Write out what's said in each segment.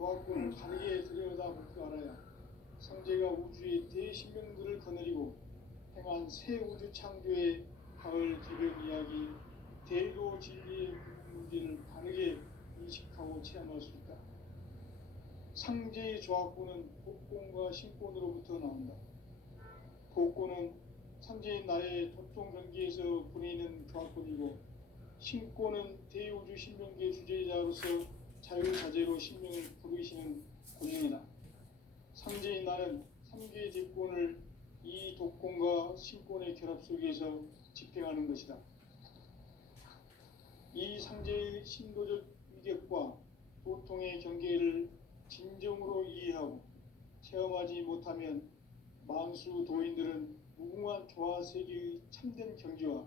조합군을 바르게 들여다볼 줄 알아야 성제가 우주의 대신명들을 거느리고 행한 새 우주 창조의 가을 개벽 이야기, 대도 진리의 문제를 바르게 인식하고 체험할 수 있다. 상제의 조합군은 복권과 신권으로부터 나온다. 복권은 상제의 나라의 도통 경기에서 부리는 조합군이고, 신권은 대우주 신명기의 주제자로서 자유자재로 신명을 부르시는 권능이다. 상제의 나는 3개의 대권을 이 독권과 신권의 결합 속에서 집행하는 것이다. 이 상제의 신도적 위격과 도통의 경계를 진정으로 이해하고 체험하지 못하면 만수 도인들은 무궁한 조화 세계의 참된 경지와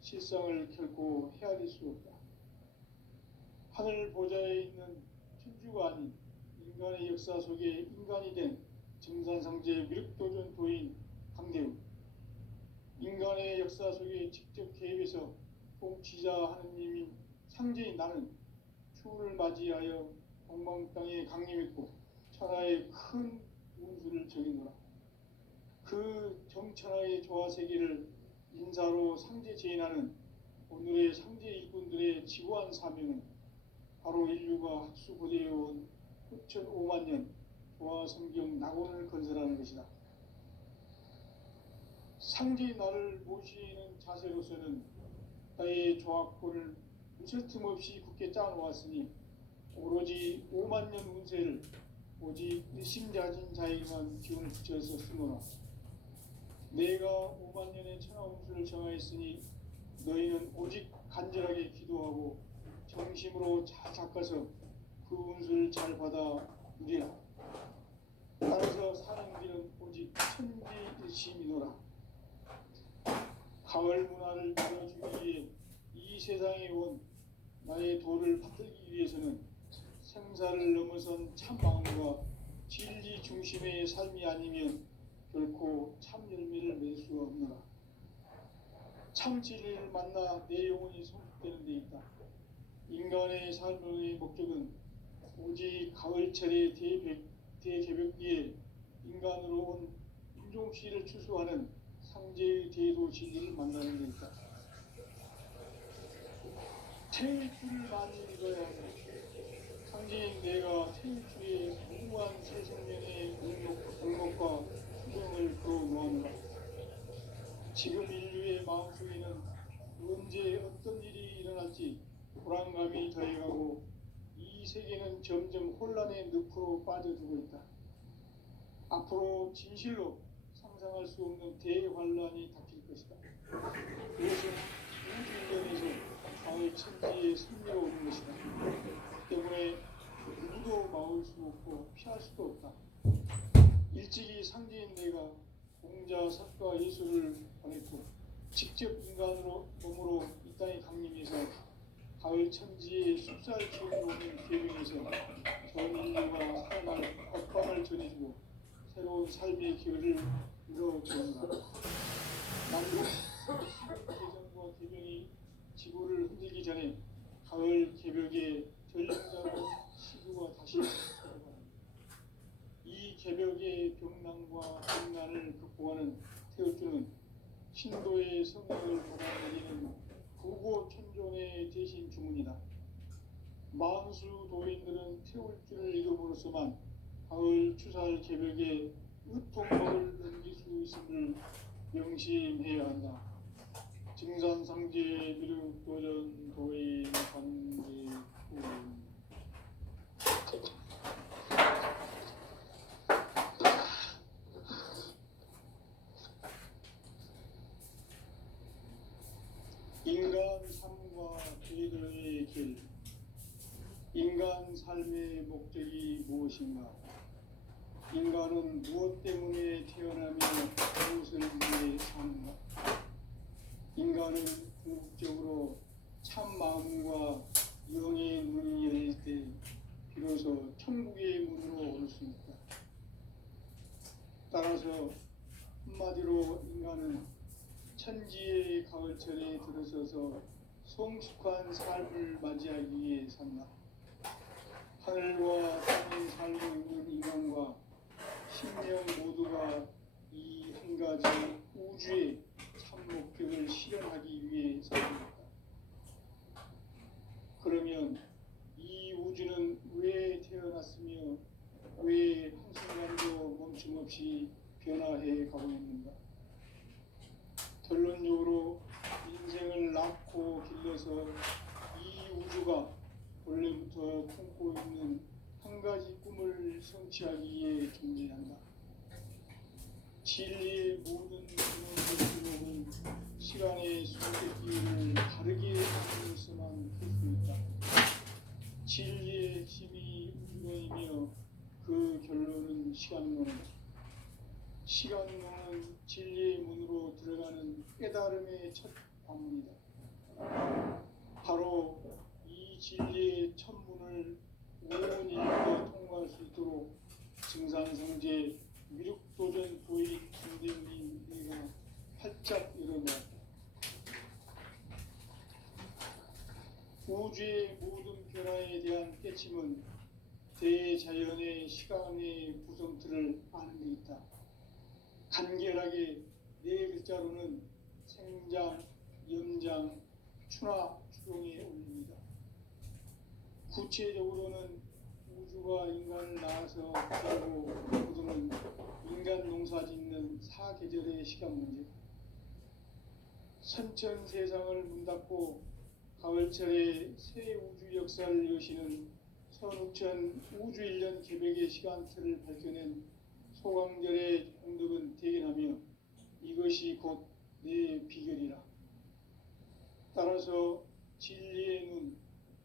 실상을 결코 헤아릴 수 없다. 하늘 보좌에 있는 천주가 아닌 인간의 역사 속에 인간이 된 증산상제 미륵도전 도인 강대우, 인간의 역사 속에 직접 개입해서 통치자 하느님인 상제인 나는 추운을 맞이하여 동방 땅에 강림했고 천하의 큰 운수를 적이노라. 그 정천하의 조화세계를 인사로 상제 제인하는 오늘의 상제 일꾼들의 지구한 사명은 바로 인류가 학수고대해온 9,500만 년 조화성경 낙원을 건설하는 것이다. 상제의 나를 모시는 자세로서는 나의 조합권을 무쇠 틈 없이 굳게 짜놓았으니 오로지 5만 년 운세를 오직 일심자진 자에게만 기운을 붙여서 쓰노라. 내가 5만 년의 천하 운수를 정하였으니 너희는 오직 간절하게 기도하고 정심으로 잘 닦아서 그 운수를 잘 받아 누리라. 따라서 사는 길은 오직 천지일심이노라. 가을 문화를 누려주기 위해 이 세상에 온 나의 도를 받들기 위해서는 생사를 넘어선 참 마음과 진리 중심의 삶이 아니면 결코 참 열매를 맺을 수 없노라. 참 진리를 만나 내 영혼이 성숙되는 데 있다. 인간의 삶의 목적은 오직 가을철의 대개벽기에 인간으로 온 인종시를 추수하는 상제의 대도 진리를 만나는 데 있다. 태일주를 많이 읽어야 한다. 상제인 내가 태일주의 무궁한 새 생명의 공목과 수명을 그어놓았노라. 지금 인류의 마음속에는 언제 어떤 일이 일어날지 불안감이 더해가고 이 세계는 점점 혼란의 늪으로 빠져들고 있다. 앞으로 진실로 상상할 수 없는 대환란이 닥칠 것이다. 그것은 우주인간에서 가을 천지의 승리로 오는 것이다. 그 때문에 누구도 막을 수 없고 피할 수도 없다. 일찍이 상제인 내가 공자, 석가, 예수를 보냈고 직접 인간으로 몸으로 이 땅에 강림해서 가을 천지의 숲살 기운이 오는 계명에서 전 인류가 살아날 법방을 전해주고 새로운 삶의 기회를 이뤄주는가. 만국 개정과 개명이 지구를 흔들기 전에 가을 개벽의 전령자로 시구가 다시 들어갑니다. 이 개벽의 병난과 병난을 극복하는 태울주는 신도의 성령을 받아들이는 구고 천존의 대신 주문이다. 만수 도인들은 태울주를 이름으로서만 가을 추살 개벽에 으통목을 넘길 수 있음을 명심해야 한다. 증산상제 미륵도전 도인 관계군. 인간 삶과 제도의 길. 인간 삶의 목적이 무엇인가? 인간은 무엇 때문에 태어나며 무엇을 위해 사는가? 인간은 궁극적으로 참 마음과 영의 문이 열릴 때 비로소 천국의 문으로 올 수 있다. 따라서 한마디로 인간은 천지의 가을철에 들어서서 성숙한 삶을 맞이하기 위해 산다. 하늘과 땅의 우주는 왜 태어났으며 왜 한순간도 멈춤없이 변화해 가고 있는가? 결론적으로 인생을 낳고 길러서 이 우주가 원래부터 품고 있는 한 가지 꿈을 성취하기 위해 존재한다. 진리의 모든 근원은 시간의 수직기를 다르게 하면서만 볼 수 있다. 진리의 힘이 우주론이며 그 결론은 시간론이다. 시간론은 진리의 문으로 들어가는 깨달음의 첫 관문이다. 바로 이 진리의 첫 문을 온 인류가 통과할 수 있도록 증산성제 미륵도전 도의 김대훈이 내가 활짝 열어놓았다. 우주의 모든 변화에 대한 깨침은 대자연의 시간의 구성틀을 아는 데 있다. 간결하게 네 글자로는 생장, 염장, 추나 추동에 올립니다. 구체적으로는 우주가 인간을 낳아서 살고 모두는 인간 농사 짓는 사계절의 시간 문제. 선천 세상을 문 닫고 가을철에 새 우주 역사를 여시는 선우천 우주 1년 개백의 시간틀을 밝혀낸 소강절의 공덕은 대견하며 이것이 곧 내 비결이라. 따라서 진리의 눈,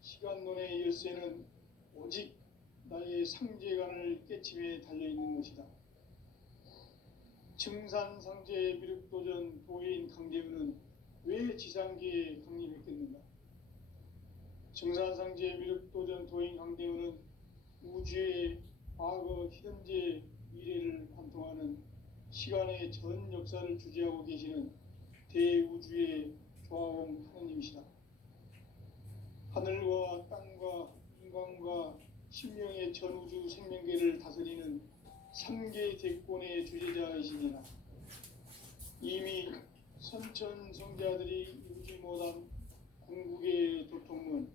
시간론의 열쇠는 오직 나의 상제관을 깨침에 달려있는 것이다. 증산상제 미륵도전 도인 강재훈은 왜 지상계에 강림했겠는가? 증산상제 미륵도전 도인 강재훈은 우주의 과거, 현재, 미래를 관통하는 시간의 전 역사를 주재하고 계시는 대우주의 조화원 하느님이시다. 하늘과 땅과 인간과 신명의 전우주 생명계를 다스리는 3계 대권의 주재자이시니라. 이미 선천성자들이 이루지 못한 궁극의 도통은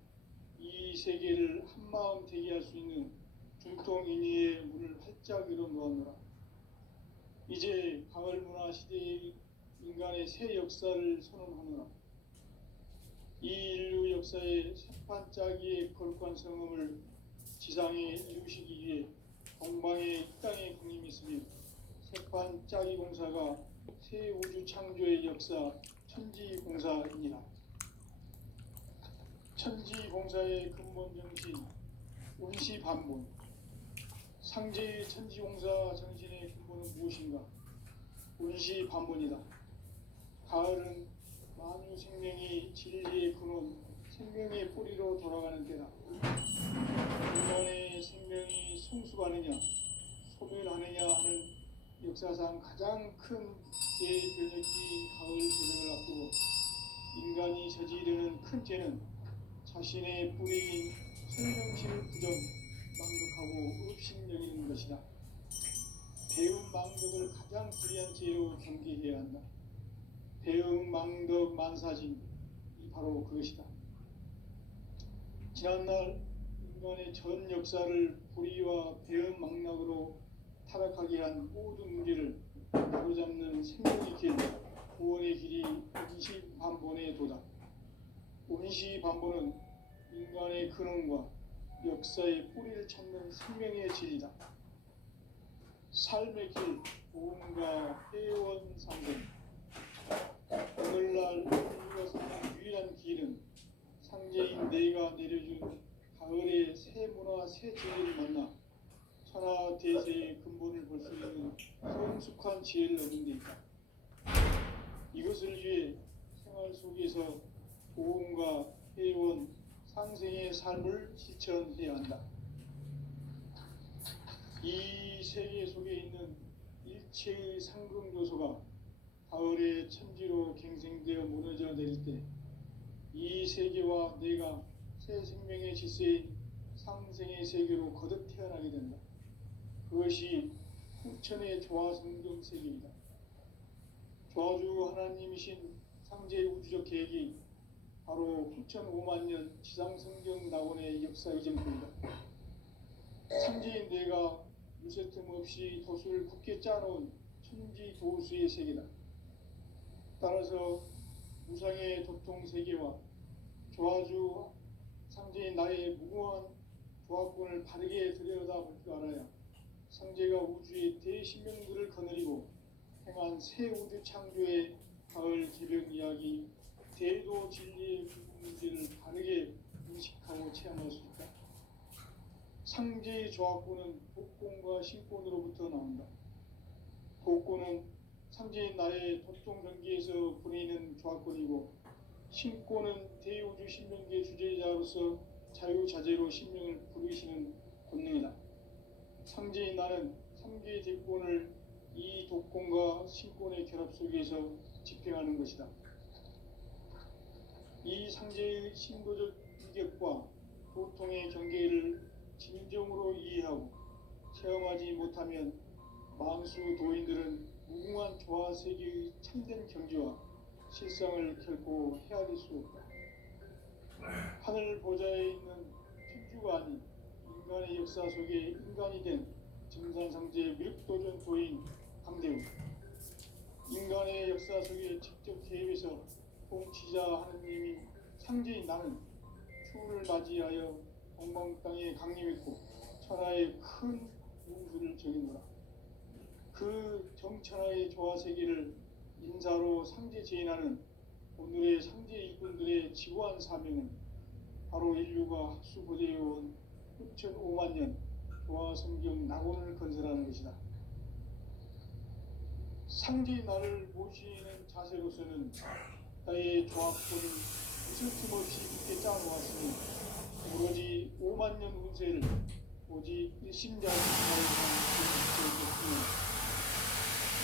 이 세계를 한마음 되게 할 수 있는 중통인의의 문을 활짝 열어놓았노라. 이제 가을문화 시대의 인간의 새 역사를 선언하노라. 이 인류 역사의 새판짜기의 거룩한 성음을 지상에 이루시기 위해 동방의 이 땅에 강림했으며 새판짜기 공사가 새 우주 창조의 역사 천지공사이니라. 천지공사의 근본 정신 운시반본. 상제의 천지공사 정신의 근본은 무엇인가? 운시반본이다. 가을은 만유 생명이 진리의 근원, 생명의 뿌리로 돌아가는 때다. 인간의 생명이 성숙하느냐, 소멸하느냐 하는 역사상 가장 큰 대변혁기인 가을 저녁을 앞두고 인간이 저지르는 큰 죄는 자신의 뿌리인 설명실을 부정, 망극하고 업신여기는 것이다. 배움 망덕을 가장 불의한 죄로 경계해야 한다. 배움 망덕 만사진이 바로 그것이다. 지난날 인간의 전 역사를 불의와 배움 망락으로 타락하게 한 모든 문제를 바로잡는 생명의 길, 구원의 길이 운시반본의 도다. 운시반본은 인간의 근원과 역사의 뿌리를 찾는 생명의 진리다. 삶의 길, 보험과 회원 상봉. 오늘날 인류가 사는 유일한 길은 상제인 내가 내려준 가을의 새 문화, 새 진리를 만나 천하 대세의 근본을 볼 수 있는 성숙한 지혜를 얻는 데 있다. 이것을 위해 생활 속에서 보험과 회원, 상생의 삶을 실천해야 한다. 이 세계 속에 있는 일체의 상금 요소가 가을의 천지로 갱생되어 무너져 내릴 때 이 세계와 내가 새 생명의 질서인 상생의 세계로 거듭 태어나게 된다. 그것이 후천의 조화성경 세계이다. 조화주 하나님이신 상제의 우주적 계획이 바로 9,500만 년 지상성경 낙원의 역사 이전입니다. 상제인 내가 유세틈 없이 도수를 굳게 짜놓은 천지 도수의 세계다. 따라서 무상의 도통 세계와 조화주 상제인 나의 무궁한 조합권을 바르게 들여다볼 줄 알아야 상제가 우주의 대신명들을 거느리고 행한 새 우주 창조의 가을 개벽 이야기, 대도 진리의 문제를 바르게 인식하고 체험할 수 있다. 상제의 조합권은 복권과 신권으로부터 나온다. 복권은 상제인 나의 도통 경계에서 보내는 조합권이고, 신권은 대우주 신명계 주제자로서 자유자재로 신명을 부르시는 권능이다. 상제인 나는 3개의 대권을 이 독권과 신권의 결합 속에서 집행하는 것이다. 이 상제의 신도적 인격과 보통의 경계를 진정으로 이해하고 체험하지 못하면 만수 도인들은 무궁한 조화세계의 참된 경지와 실상을 결코 헤아릴 수 없다. 하늘 보좌에 있는 천주가 아닌 인간의 역사 속에 인간이 된 증산상제의 미륵도전 도인 강대우, 인간의 역사 속에 직접 개입해서 통치자 하느님인 상제인 나는 추운을 맞이하여 동방 땅에 강림했고 천하의 큰 운수를 정해노라. 그 정천하의 조화세계를 인사로 상제 제인하는 오늘의 상제 일꾼들의 지고한 사명은 바로 인류가 학수고대해온 9,500만 년 조화성경 낙원을 건설하는 것이다. 상제의 나를 모시는 자세로서는 나의 조합권을 무슨 없이 깊게 짜놓았으니 오로지 5만 년 운세를 오직 일심자의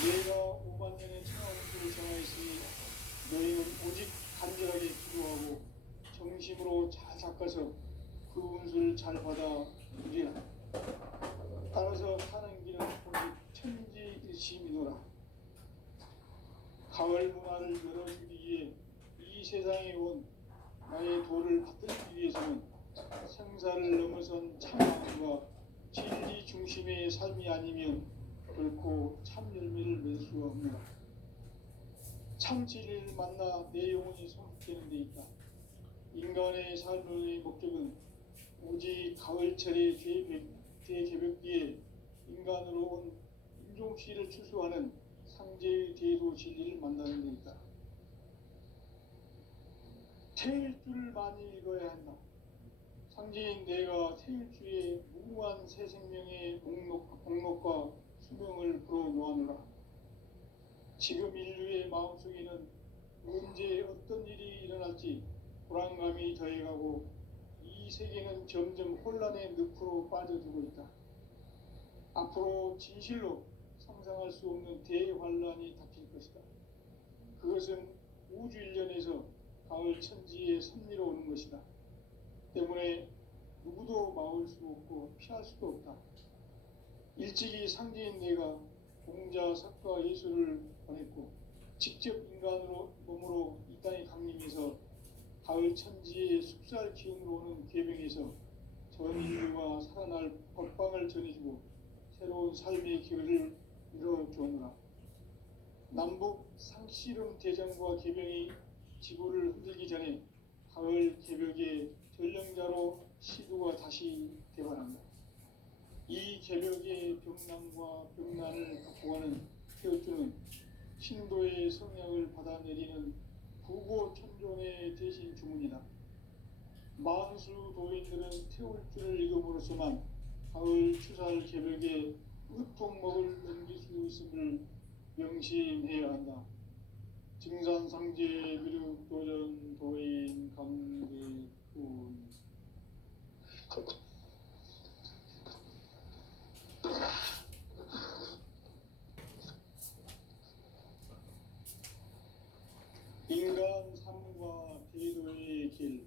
내가 5만 년의 천하 운세를 정하였으니 너희는 오직 간절하게 기도하고 정심으로 잘 닦아서 그 운수를 잘 받아 누리라. 따라서 사는 길은 오직 천지일심이노라. 가을 문화를 열어주기 위해 이 세상에 온 나의 도를 받들기 위해서는 생사를 넘어선 참마음과 진리 중심의 삶이 아니면 결코 참 열매를 맺을 수가 없노라. 참 진리를 만나 내 영혼이 성숙되는 데 있다. 인간의 삶의 목적은 오직 가을철의 대개벽 뒤에 인간으로 온 인종씨를 추수하는 상제의 대도 진리를 만나는 데 있다. 태일주를 많이 읽어야 한다. 상제인 내가 태일주의 무궁한 새 생명의 목록과 수명을 불어놓아노라. 지금 인류의 마음속에는 언제 어떤 일이 일어날지 불안감이 더해가고 이 세계는 점점 혼란의 늪으로 빠져들고 있다. 앞으로 진실로 상상할 수 없는 대환란이 닥칠 것이다. 그것은 우주 일련에서 가을 천지의 섭리로 오는 것이다. 때문에 누구도 막을 수 없고 피할 수도 없다. 일찍이 상제인 내가 공자, 석가, 예수를 보냈고 직접 인간으로 몸으로 이 땅에 강림해서 가을 천지의 숲살 기운으로 오는 계명에서 전 인류가 살아날 법방을 전해주고 새로운 삶의 기회를 이뤄주었노라. 남북 상씨름 대전과 계병이 지구를 흔들기 전에 가을 개벽의 전령자로 시도가 다시 개발한다. 이 개벽의 병남과 병난을 극복하는 태울주는 신도의 성약을 받아내리는 구고천존의 대신 주문이다. 만수 도인들은 태울주를 읽음으로써만 가을 추살 개벽에 으통먹을 넘길 수 있음을 명심해야 한다. 증산상제 미륵도전 도인 강대훈. 인간 삶과 대도의 길.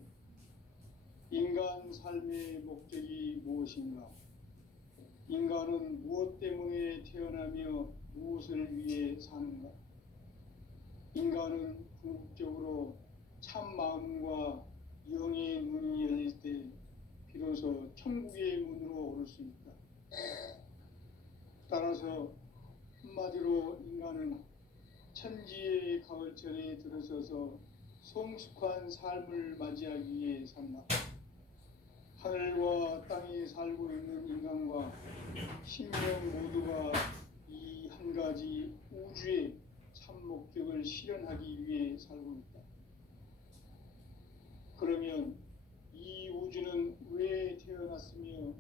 인간 삶의 목적이 무엇인가? 인간은 무엇 때문에 태어나며 무엇을 위해 사는가? 인간은 궁극적으로 참 마음과 영의 문이 열릴 때 비로소 천국의 문으로 오를 수 있다. 따라서 한마디로 인간은 천지의 가을철에 들어서서 성숙한 삶을 맞이하기 위해 산다. 하늘과 땅에 살고 있는 인간과 신명 모두가 이 한 가지 우주의 참 목적을 실현하기 위해 살고 있다. 그러면 이 우주는 왜 태어났으며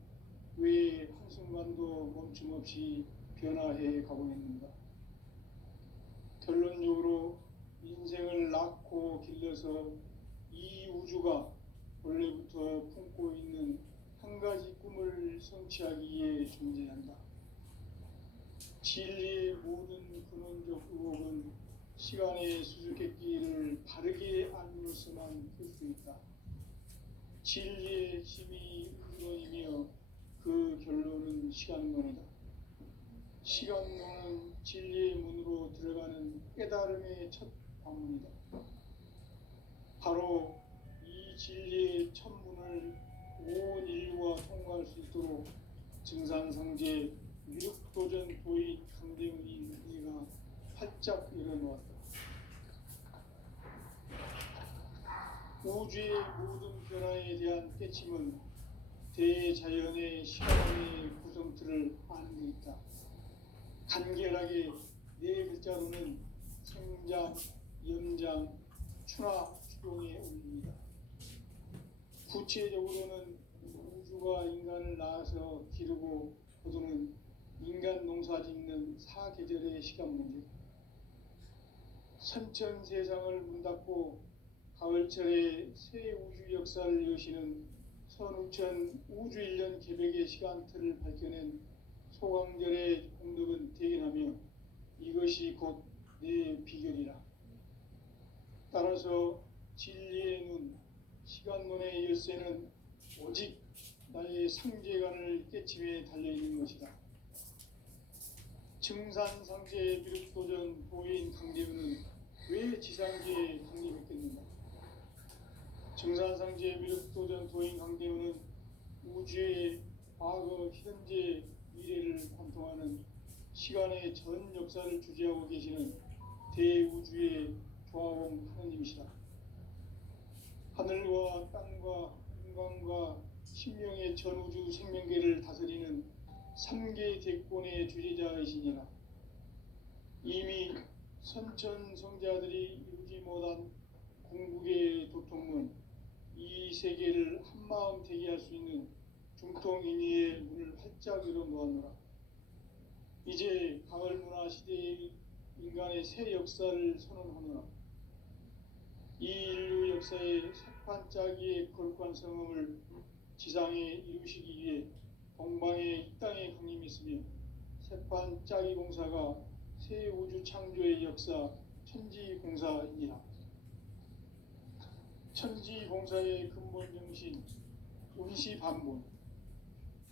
왜 한순간도 멈춤 없이 변화해 가고 있는가? 결론적으로 인생을 낳고 길러서 이 우주가 원래부터 품고 있는 한 가지 꿈을 성취하기 위해 존재한다. 진리의 모든 근원적 의혹은 시간의 수수께끼를 바르게 알므로서만 풀 수 있다. 진리의 핵심이 의론이며 그 결론은 시간론이다. 시간론은 진리의 문으로 들어가는 깨달음의 첫 방문이다. 바로 이 진리의 첫 문을 온 인류가 통과할 수 있도록 증산상제 미륵도전 도의 강대훈이 우리가 활짝 열어놓았다. 우주의 모든 변화에 대한 깨침은 대자연의 시간의 구성틀을 아는 데 있다. 간결하게 네 글자로는 생장, 염장, 추나, 추동에 올립니다. 구체적으로는 우주가 인간을 낳아서 기르고 거두는 인간 농사 짓는 사계절의 시간 문제, 선천 세상을 문 닫고 가을철에 새 우주 역사를 여시는 선우천 우주 1년 개백의 시간틀을 밝혀낸 소강절의 공덕은 대견하며 이것이 곧 내 비결이라. 따라서 진리의 눈, 시간론의 열쇠는 오직 나의 상제관을 깨침에 달려있는 것이다. 증산상제 미륵도전 도인 강대훈은 왜 지상제에 강림했겠는가? 증산상제 미륵도전 도인 강대훈은 우주의 과거, 현재, 미래를 관통하는 시간의 전 역사를 주재하고 계시는 대우주의 조화원 하느님이시다. 하늘과 땅과 인간과 신명의 전우주 생명계를 다스리는 3계 대권의 주재자이시니라. 이미 선천성자들이 이루지 못한 궁극의 도통문, 이 세계를 한마음 되게 할 수 있는 중통인의의 문을 활짝 열어놓았노라. 이제 가을 문화 시대의 인간의 새 역사를 선언하노라. 이 인류 역사의 새판짜기의 거룩한 성음을 지상에 이루시기 위해 동방의 이 땅에 강림했으며 새판짜기 공사가 새 우주 창조의 역사 천지공사이니라. 천지공사의 근본 정신 운시반본,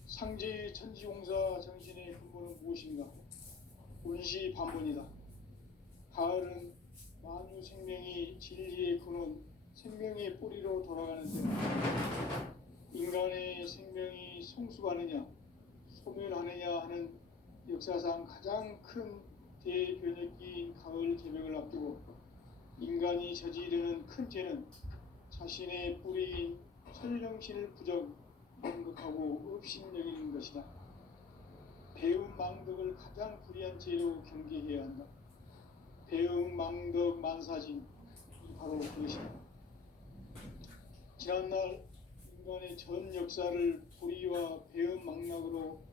상제의 천지공사 정신의 근본은 무엇인가? 운시반본이다. 가을은 만유 생명이 진리의 근원, 생명의 뿌리로 돌아가는 때 인간의 생명이 성숙하느냐, 소멸하느냐 하는 역사상 가장 큰 대변혁기인 가을 개벽을 앞두고 인간이 저지르는 큰 죄는 자신의 뿌리인 설령신을 부정망덕하고 업신여기는 것이다. 배움 망덕을 가장 불의한 죄로 경계해야 한다. 배움 망덕 만사진, 바로 그것이다. 지난날 인간의 전 역사를 불의와 배움 망락으로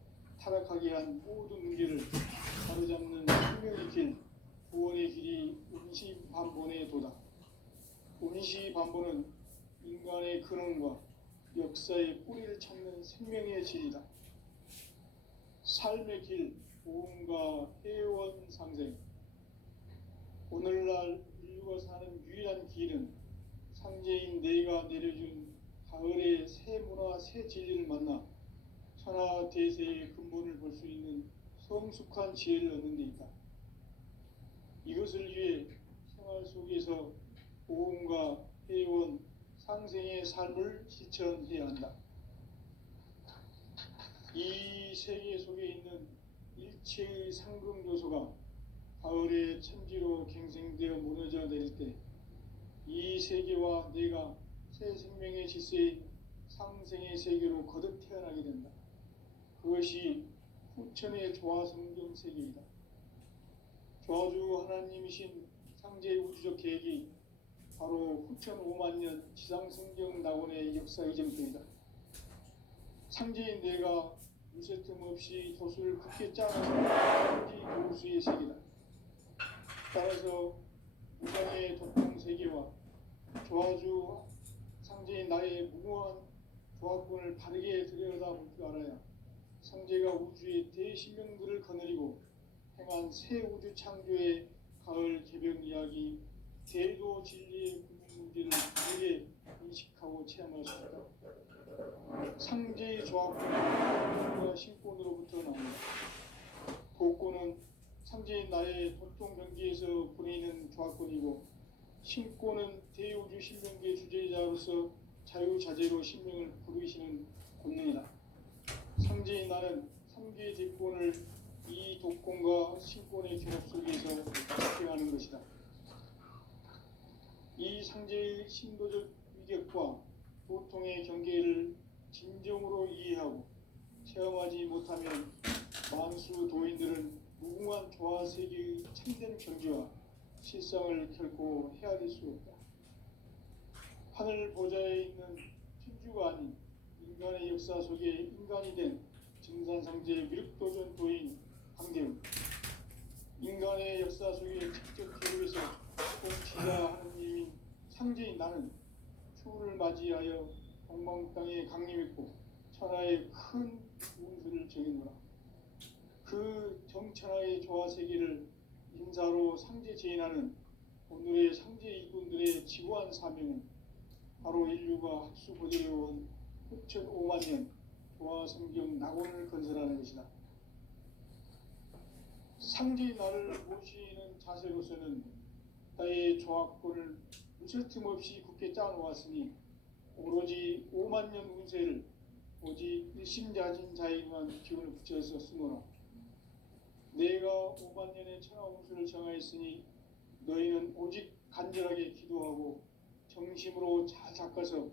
타락하게 한 모든 문제를 바로잡는 생명의 길, 구원의 길이 운시반본의 도다. 운시반본은 인간의 근원과 역사의 뿌리를 찾는 생명의 질이다. 삶의 길, 보험과 회원 상생. 오늘날 인류가 사는 유일한 길은 상제인 내가 내려준 가을의 새 문화, 새 진리를 만나 천하 대세의 근본을 볼 수 있는 성숙한 지혜를 얻는 데 있다. 이것을 위해 생활 속에서 보험과 해온 상생의 삶을 실천해야 한다. 이 세계 속에 있는 일체의 상금 요소가 가을의 천지로 갱생되어 무너져 내릴 때 이 세계와 내가 새 생명의 질서인 상생의 세계로 거듭 태어나게 된다. 그것이 후천의 조화성경 세계이다. 조화주 하나님이신 상제의 우주적 계획이 바로 후천 5만 년 지상성경 낙원의 역사의 전통이다. 상제인 내가 무쇠 틈 없이 도수를 굳게 짜는 천지 도수의 세계다. 따라서 무장의 도통 세계와 조화주 상제인 나의 무궁한 조화권을 바르게 들여다볼 줄 알아야 상제가 우주의 대신명들을 거느리고 행한 새 우주 창조의 가을 개벽 이야기, 대도 진리의 궁극 문제를 바르게 인식하고 체험할 수 있다. 상제의 조화권은 신권으로부터 나옵니다. 도권은 상제인 나의 도통 경계에서 보내는 조화권이고, 신권은 대우주 신명계의 주제자로서 자유자재로 신명을 부르시는 권능이다. 상제인 나는 3개의 대권을 이 도권과 신권의 결합 속에서 집행하는 것이다. 이 상제의 신도적 위격과 도통의 경계를 진정으로 이해하고 체험하지 못하면 만수 도인들은 무궁한 조화세계의 참된 경지와 실상을 결코 헤아릴 수 없다. 하늘 보좌에 있는 천주가 아닌 인간의 역사 속에 인간이 된 증산상제의 미륵도전 도인 강대훈, 인간의 역사 속에 직접 기록해서 통치자 하느님인 상제인 나는 추후를 맞이하여 동방 땅에 강림했고 천하의 큰 운수를 정해노라. 그 정천하의 조화세계를 인사로 상제 제인하는 오늘의 상제 일꾼들의 지구한 사명은 바로 인류가 학수 거들여온 후천 5만 년 조화성경 낙원을 건설하는 것이다. 상제의 나를 모시는 자세로서는 나의 조화권을 무쇠 틈 없이 굳게 짜놓았으니 오로지 5만 년 운세를 오직 일심자진 자에게만 기운을 붙여서 쓰노라. 내가 5만 년의 천하 운수를 정하였으니 너희는 오직 간절하게 기도하고 정심으로 잘 닦아서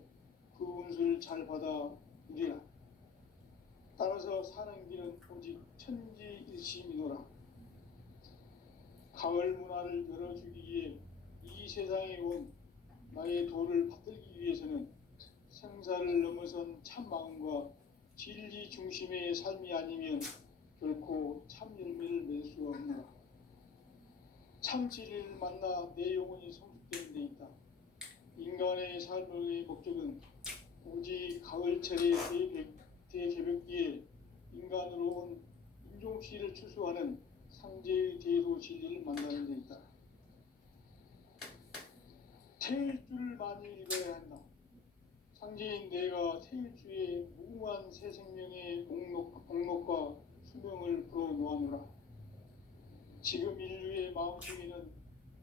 그 운수를 잘 받아 누리라. 따라서 사는 길은 오직 천지일심이노라. 가을 문화를 열어주기 위해 이 세상에 온 나의 도를 받들기 위해서는 생사를 넘어선 참 마음과 진리 중심의 삶이 아니면 결코 참 열매를 맺을 수 없노라. 참 진리를 만나 내 영혼이 성숙되는 데 있다. 인간의 삶의 목적은 오직 가을철의 대개벽기에 인간으로 온 인종씨를 추수하는 상제의 대도 진리를 만나는 데 있다. 태일주를 많이 읽어야 한다. 상제인 내가 태일주의 무궁한 새 생명의 목록과 수명을 불어놓아노라. 지금 인류의 마음속에는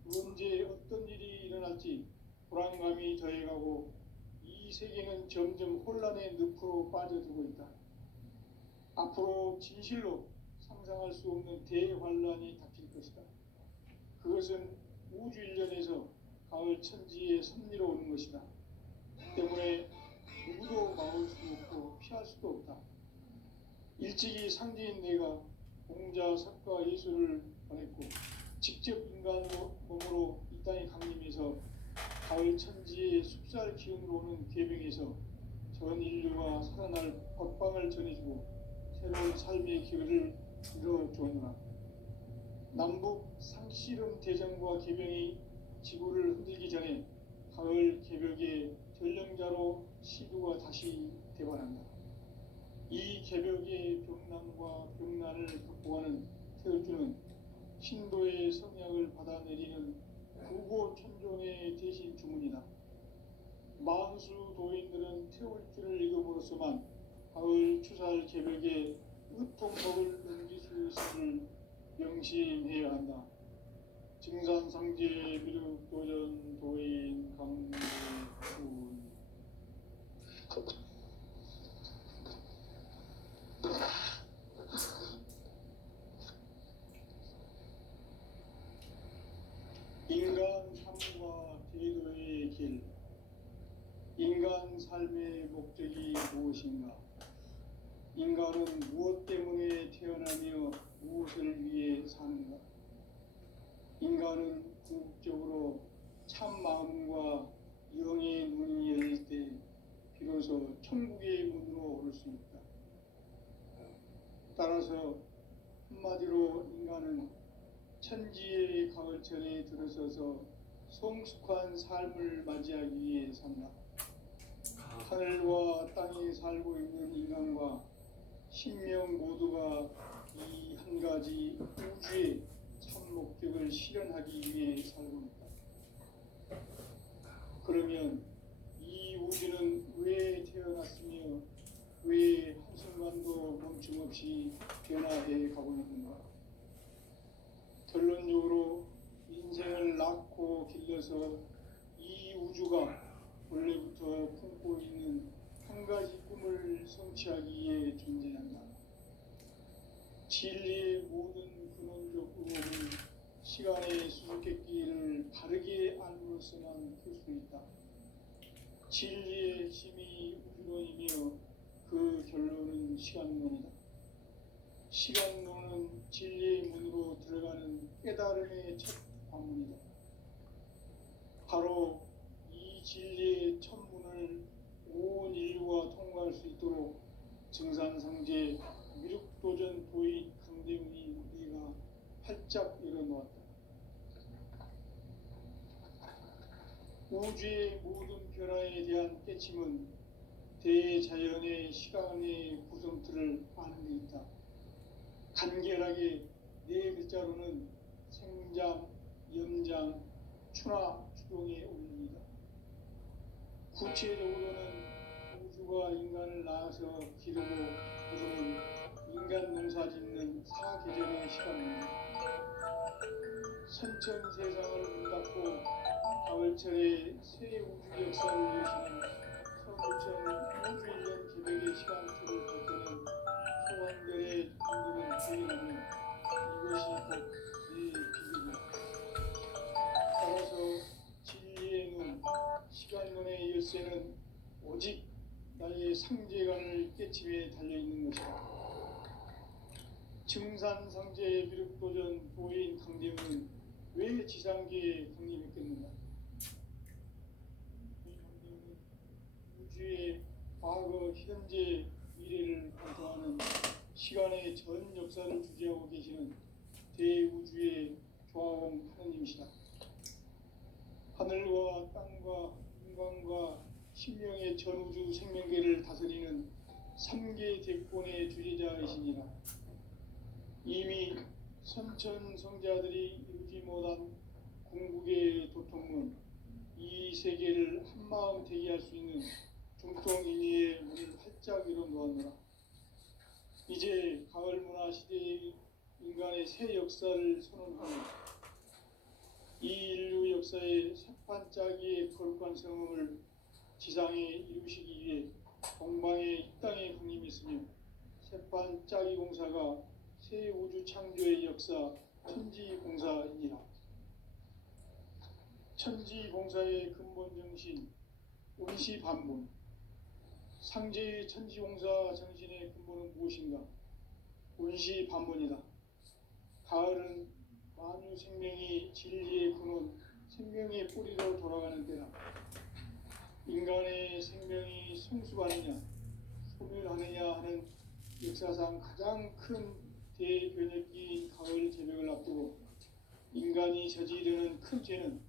언제 어떤 일이 일어날지 불안감이 더해가고 이 세계는 점점 혼란의 늪으로 빠져들고 있다. 앞으로 진실로 상상할 수 없는 대환란이 닥칠 것이다. 그것은 우주 일련에서 가을 천지의 섭리로 오는 것이다. 때문에 누구도 막을 수 없고 피할 수도 없다. 일찍이 상제인 내가 공자, 석가, 예수를 보냈고 직접 인간 몸으로 이 땅에 강림해서 가을 천지의 숲살 기운으로 오는 계병에서 전 인류가 살아날 법방을 전해주고 새로운 삶의 기회를 이뤄주었노라. 남북 상씨름 대전과 계병이 지구를 흔들기 전에 가을 개벽의 전령자로 시두가 다시 대발한다. 이 개벽의 병난과 병난을 극복하는 태울주는 신도의 성약을 받아내리는 구고천존의 대신 주문이다. 만수 도인들은 태울주를 읽음으로써만 가을 추살 개벽의 의통법을 넘길 수 있음을 명심해야 한다. 증산상제 미륵도전 도인 강대훈. 인간 삶과 제도의 길. 인간 삶의 목적이 무엇인가? 인간은 무엇 때문에 태어나며 무엇을 위해 사는가? 인간은 궁극적으로 참 마음과 영의 문이 열릴 때 비로소 천국의 문으로 오를 수 있다. 따라서 한마디로 인간은 천지의 가을철에 들어서서 성숙한 삶을 맞이하기 위해 산다. 하늘과 땅에 살고 있는 인간과 신명 모두가 이 한 가지 우주의 참 목적을 실현하기 위해 살고 있다. 그러면 이 우주는 왜 태어났으며 왜 한순간도 멈춤없이 변화해 가고 있는가? 결론적으로 인생을 낳고 길러서 이 우주가 원래부터 품고 있는 한 가지 꿈을 성취하기 위해 존재한다. 진리의 모든 근원적 의혹은 시간의 수수께끼를 바르게 알므로서만 풀 수 있다. 진리의 핵심이 우주론이며 그 결론은 시간론이다. 시간론은 진리의 문으로 들어가는 깨달음의 첫 관문이다. 바로 이 진리의 첫 문을 온 인류가 통과할 수 있도록 증산상제 미륵도전 도인 강대훈이 우리가 활짝 열어놓았다. 우주의 모든 변화에 대한 깨침은 대자연의 시간의 구성틀을 아는 데 있다. 간결하게 네 글자로는 생장, 염장, 추나 추동의 원리이다. 구체적으로는 우주가 인간을 낳아서 기르고 거두는 인간 농사 짓는 사계절의 시간입니다. 선천 세상을 문닫고 가을철에 새 우주 역사를 여시는 서구천 우주 1년 계획의 시간표를 밝혀낸 소환별의 만드는 주인은 이것이 곧 내 비극이다. 따라서 진리의 눈, 시간론의 열쇠는 오직 나의 상제관을 깨침에 달려있는 것이다. 증산상제 미륵도전 도인 강대훈은 왜 지상계에 강림했겠는가? 이 강대훈은 우주의 과거, 현재, 미래를 관통하는 시간의 전 역사를 주재하고 계시는 대우주의 조화원 하느님이시다. 하늘과 땅과 인간과 신명의 전우주 생명계를 다스리는 3계 대권의 주재자이시니라. 이미 선천성자들이 이루지 못한 궁극의 도통문, 이 세계를 한마음 되게 할 수 있는 중통인의의 문을 활짝 열어놓았노라. 이제 가을 문화 시대의 인간의 새 역사를 선언하며 이 인류 역사의 새판짜기의 거룩한 성음을 지상에 이루시기 위해 동방의 이 땅에 강림했으며 새판짜기 공사가 새 우주 창조의 역사 천지공사이니라. 천지공사의 근본 정신 운시반문. 상제의 천지공사 정신의 근본은 무엇인가? 운시반문이다. 가을은 만유 생명이 진리의 근원, 생명의 뿌리로 돌아가는 때다. 인간의 생명이 성숙하느냐, 소멸하느냐 하는 역사상 가장 큰 대변혁기인 가을 제벽을 앞두고 인간이 저지르는 큰 죄는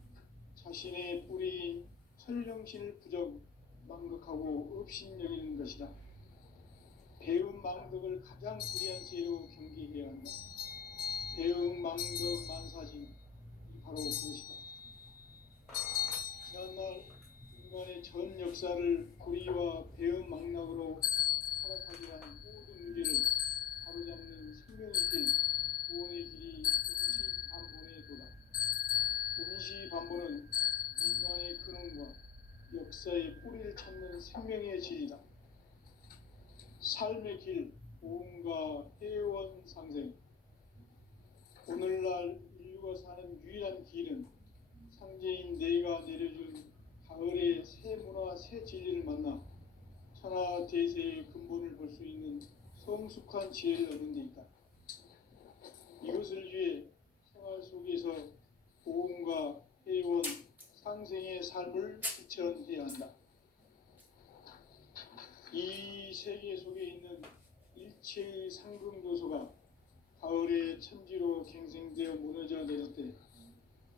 자신의 뿌리인 설령신을 부정, 망극하고 업신여기는 것이다. 배움 망덕을 가장 불의한 죄로 경계해야 한다. 배움 망덕 만사진, 바로 그것이다. 지난날 인간의 전 역사를 불의와 배움 망락으로 타락하게 한 모든 문제를 바로잡는 생명의 길, 구원의 길이 음식반본의 도다. 생명의 질이다. 삶의 길, 보험과 회원 상생. 오늘날 인류가 사는 유일한 길은 상제인 내가 내려준 가을의 새 문화, 새 진리를 만나 천하 대세의 근본을 볼 수 있는 성숙한 지혜를 얻는 데 있다. 이것을 위해 생활 속에서 보험과 회원, 상생의 삶을 실천해야 한다. 이 세계 속에 있는 일체의 상금도서가 가을의 천지로 갱생되어 무너져 내릴 때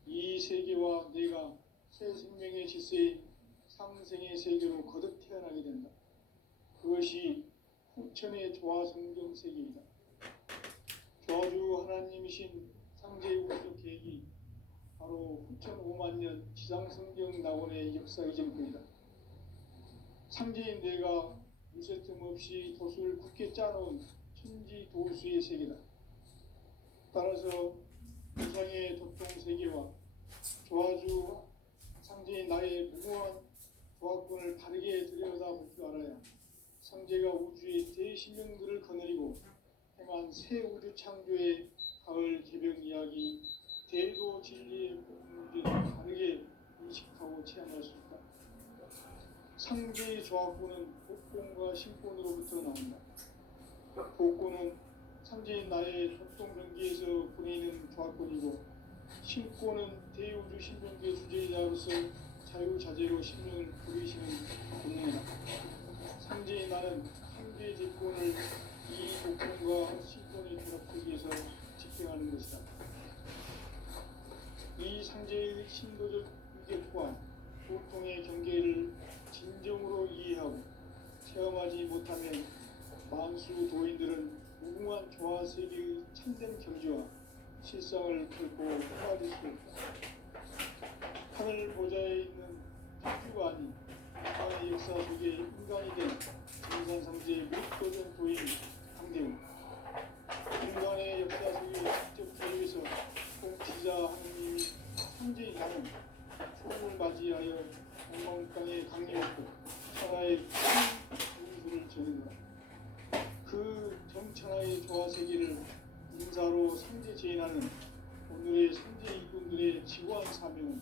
이 세계와 내가 새 생명의 질서인 상생의 세계로 거듭 태어나게 된다. 그것이 후천의 조화성경 세계이다. 조화주 하나님이신 상제의 우주적 계획이 바로 후천 5만 년 지상성경 낙원의 역사 이전뿐이다. 상제인 내가 물새틈 없이 도수를 굳게 짜놓은 천지 도수의 세계다. 따라서 우상의 도통 세계와 조화주 상제인 나의 무모한 조합권을 바르게 들여다볼 줄 알아야 상제가 우주의 대신령들을 거느리고 행한 새 우주 창조의 가을 개벽 이야기, 대도 진리의 본문을 바르게 인식하고 체험할 수 있다. 상제의 조합권은 복권과 신권으로부터 나온다. 복권은 상제인 나의 협동전기에서 보내는 조합권이고, 신권은 대우주 신병계 주제자로서 자유자재로 신명을 부리시는 본능이다. 상제인 나는 상제의 제권을 이 복권과 신권의 결합 속에서 집행하는 것이다. 이 상제의 신도적 위격과 보통의 경계를 진정으로 이해하고 체험하지 못하면 만수 도인들은 무궁한 조화세계의 참된 경지와 실상을 결코 헤아릴 수 없다. 하늘 보좌에 있는天주가 아닌 인간의 역사 속에 인간이 된 정산상제의 무도전 도인 강대웅. 인간의 역사 속에 직접 개입해서 통치자 하느님이 상제인 나는 초음을 맞이하여 엉망땅에 강림했고 천하의 큰 우주를 전한다. 그 정천하의 조화세계를 인사로 상제 제인하는 오늘의 상제 이군들의 지고한 사명은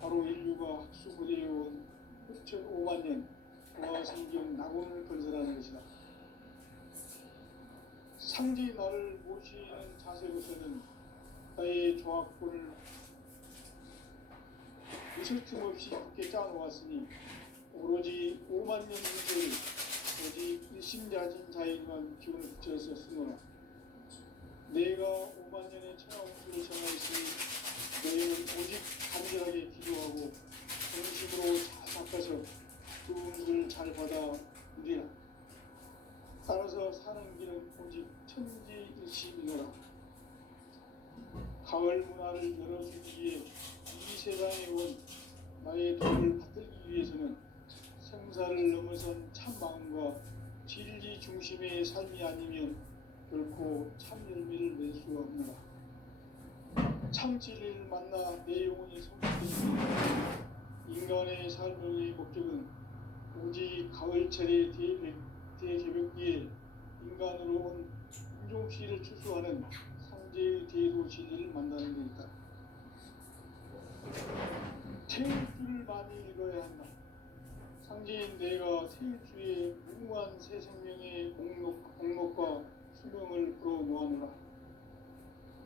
바로 인류가 학수고대해온 후천 5만 년 조화성경 낙원을 건설하는 것이다. 상제의 나를 모시는 자세로서는 나의 조합권을 있을 틈 없이 굳게 짜놓았으니 오로지 5만 년 문제를 오직 일심자진 자에게만 기운을 붙여서 쓰노라. 내가 5만 년의 천하홍수를 정하였으니 너희는 오직 간절하게 기도하고 정심으로 잘 닦아서 그 운수를 잘 받아 누리라. 따라서 사는 길은 오직 천지일심이노라. 가을 문화를 열어주기 위해 이 세상에 온 나의 도를 받들기 위해서는 생사를 넘어선 참 마음과 진리 중심의 삶이 아니면 결코 참 열매를 낼 수 없노라. 참 진리를 만나 내 영혼이 성숙해지고 인간의 삶의 목적은 오직 가을철의 대개벽기에 인간으로 온 인종시를 추수하는 상제의 대도 진리를 만나는 데 있다. 태일주를 많이 읽어야 한다. 상제인 내가 태일주의 무궁한 새 생명의 목록과 수명을 불어모아노라.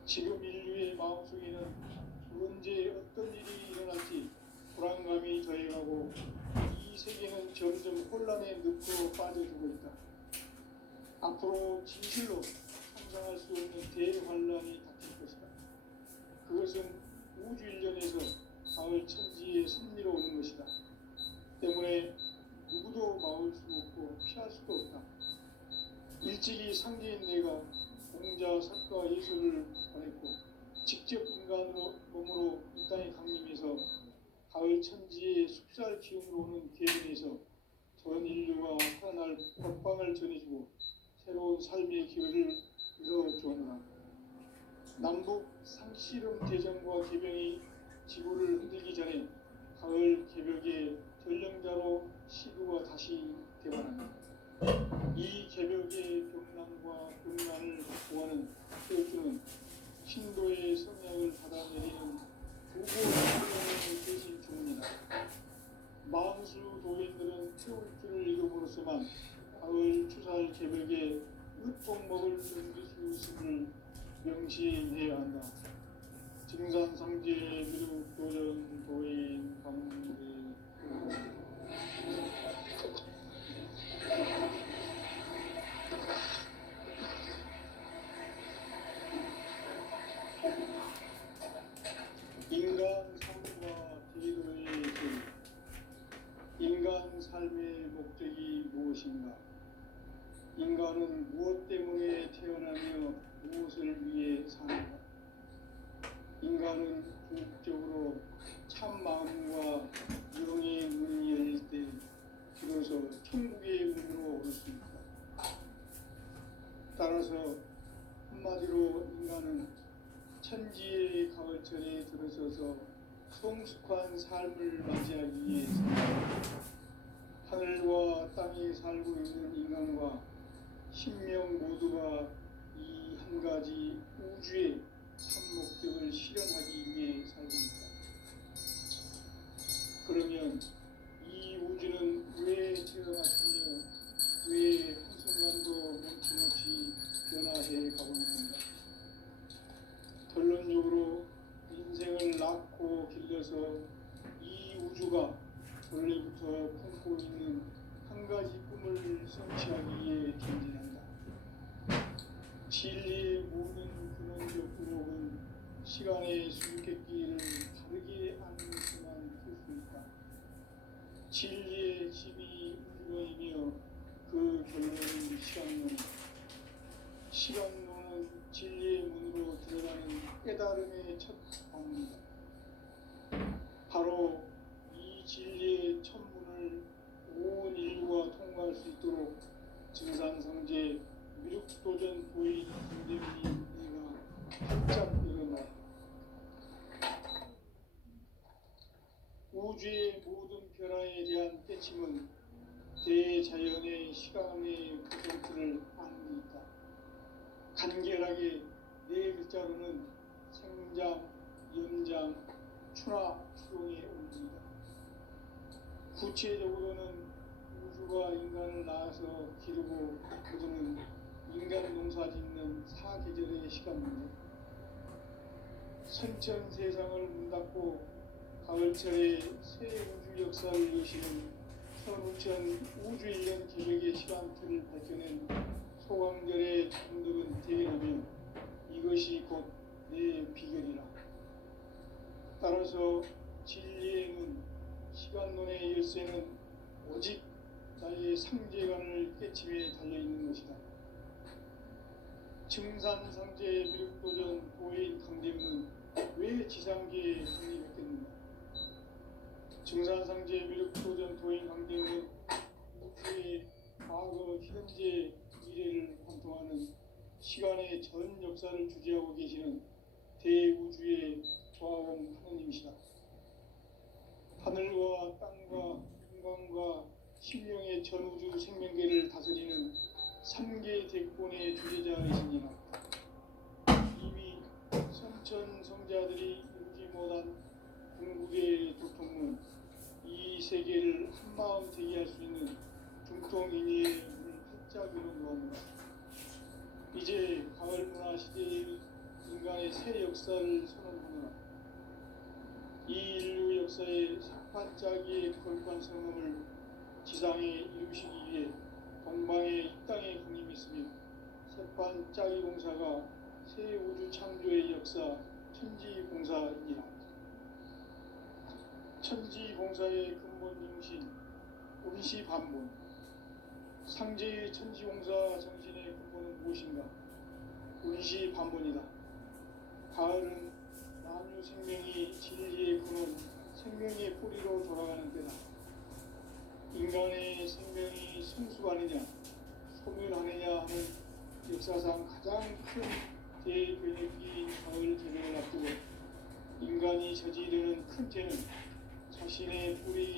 지금 인류의 마음속에는 언제 어떤 일이 일어날지 불안감이 더해가고 이 세계는 점점 혼란의 늪으로 빠져들고 있다. 앞으로 진실로 상상할 수 없는 대환란이 닥칠 것이다. 그것은 우주 일전에서 가을 천지의 섭리로 오는 것이다. 때문에 누구도 막을 수 없고 피할 수도 없다. 일찍이 상제인 내가 공자, 석가, 예술을 보냈고 직접 인간으로 몸으로 이 땅에 강림해서 가을 천지의 숲살 기운으로 오는 계획에서 전 인류가 살아날 법방을 전해주고 새로운 삶의 기회를 이뤄주었노라. 남북 상씨름 대전과 개병이 지구를 흔들기 전에 가을 개벽의 전령자로 시도가 다시 되반합니다. 이 개벽의 병난과 음란을 확보하는 태우주는 신도의 성약을 받아내리는 부고 성령을 대신 줍니다. 만수 도인들은 태울주를 이름으로서만 가을 추살 개벽에 으통먹을 넘길 수 있음을 명시해야 한다. 증산상제 미륵 도전 도인 강대 인간 삶과 제도의 질, 인간 삶의 목적이 무엇인가? 인간은 무엇 때문에 태어나며 무엇을 위해 사는가? 인간은 궁극적으로 참 마음과 영의 문이 열릴 때 비로소 천국의 문으로 오를 수 있다. 따라서 한마디로 인간은 천지의 가을철에 들어서서 성숙한 삶을 맞이하기 위해서 하늘과 땅에 살고 있는 인간과 신명 모두가 이 한 가지 우주의 참 목적을 실현하기 위해 살고 있다. 그러면 이 우주는 왜 태어났으며 왜 한순간도 멈춤없이 변화해 가고 있는가? 결론적으로 인생을 낳고 길러서 이 우주가 원래부터 품고 있는 한 가지 꿈을 성취하기 위해 전진한다. 진리의 모든 근원적 의혹은 시간의 수수께끼를 다르게 아는 수만 풀 수 있다. 진리의 힘이 물론이며 그 결론은 시간론이다. 시간론은 진리의 문으로 들어가는 깨달음의 첫 방문이다. 바로 이 진리의 첫 문을 온 인류가 통과할 수 있도록 증산성제 미륵도전 도인 김대민이 내가 활짝 일어나 우주의 모든 변화에 대한 깨침은 대자연의 시간의 퍼센트를 아는 데 있다. 간결하게 네 글자로는 생장, 연장, 추나 추동의 온기이다. 구체적으로는 우주가 인간을 낳아서 기르고 거두는 인간 농사 짓는 사계절의 시간입니다. 선천 세상을 문닫고 가을철에 새 우주 역사를 여시는 선우천 우주 일년 기획의 시간틀을 밝혀낸 소강절의 참들은 대견하며 이것이 곧 내 비결이라. 따라서 진리의 문, 시간론의 열쇠는 오직 나의 상제관을 깨침에 달려있는 것이다. 증산상제 미륵도전 도인 강대문은 왜 지상계에 성립했겠는가? 증산상제 미륵도전 도인 강대문은 우주의 과거, 현재, 미래를 관통하는 시간의 전 역사를 주재하고 계시는 대우주의 조화원 하느님이시다. 하늘과 땅과 인간과 신령의 전우주 생명계를 다스리는 3개 대권의 주제자이시니라. 이미 선천 성자들이 이루지 못한 궁극의 도통은 이 세계를 한마음 되게 할 수 있는 중통인의의 문을 활짝 열어놓았노라. 이제 가을 문화 시대의 인간의 새 역사를 선언하노라. 이 인류 역사의 색반짝이의 거룩한 성음을 지상에 이루시기 위해 동방의 이 땅에 군림했으며 색반짝이 공사가 새 우주 창조의 역사 천지공사이니라. 천지공사의 근본 정신 운시반본, 상제의 천지공사 정신의 근본은 무엇인가? 운시반본이다. 가을은 만유 생명이 진리의 근원, 생명의 뿌리로 돌아가는 때다. 인간의 생명이 성숙하느냐, 소멸하느냐 하는 역사상 가장 큰 대변혁기인 가을 제정을 앞두고 인간이 저지르는 큰 죄는 자신의 뿌리